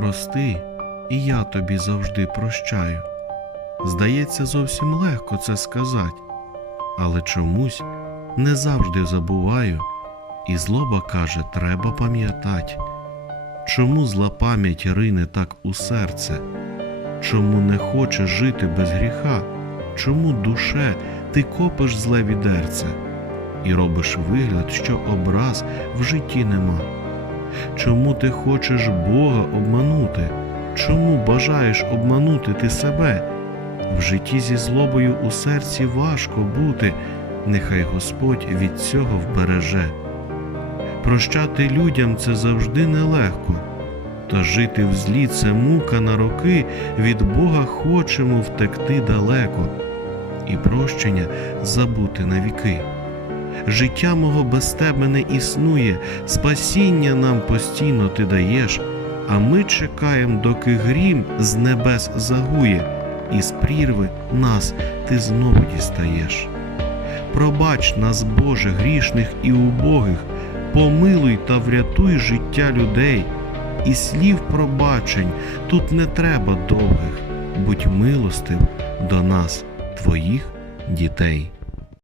прости, і я тобі завжди прощаю. Здається, зовсім легко це сказати, але чомусь не завжди забуваю, і злоба каже, треба пам'ятать. Чому зла пам'ять рине так у серце? Чому не хочеш жити без гріха? Чому душе ти копиш зле відерце і робиш вигляд, що образ в житті нема? Чому ти хочеш Бога обманути? Чому бажаєш обманути ти себе? В житті зі злобою у серці важко бути, нехай Господь від цього вбереже. Прощати людям це завжди нелегко, та жити в злі це мука на роки, від Бога хочемо втекти далеко, і прощення забути навіки. Життя мого без тебе не існує, спасіння нам постійно ти даєш, а ми чекаємо, доки грім з небес загує, і з прірви нас ти знову дістаєш. Пробач нас, Боже, грішних і убогих, помилуй та врятуй життя людей, і слів пробачень тут не треба довгих, будь милостив до нас, твоїх дітей.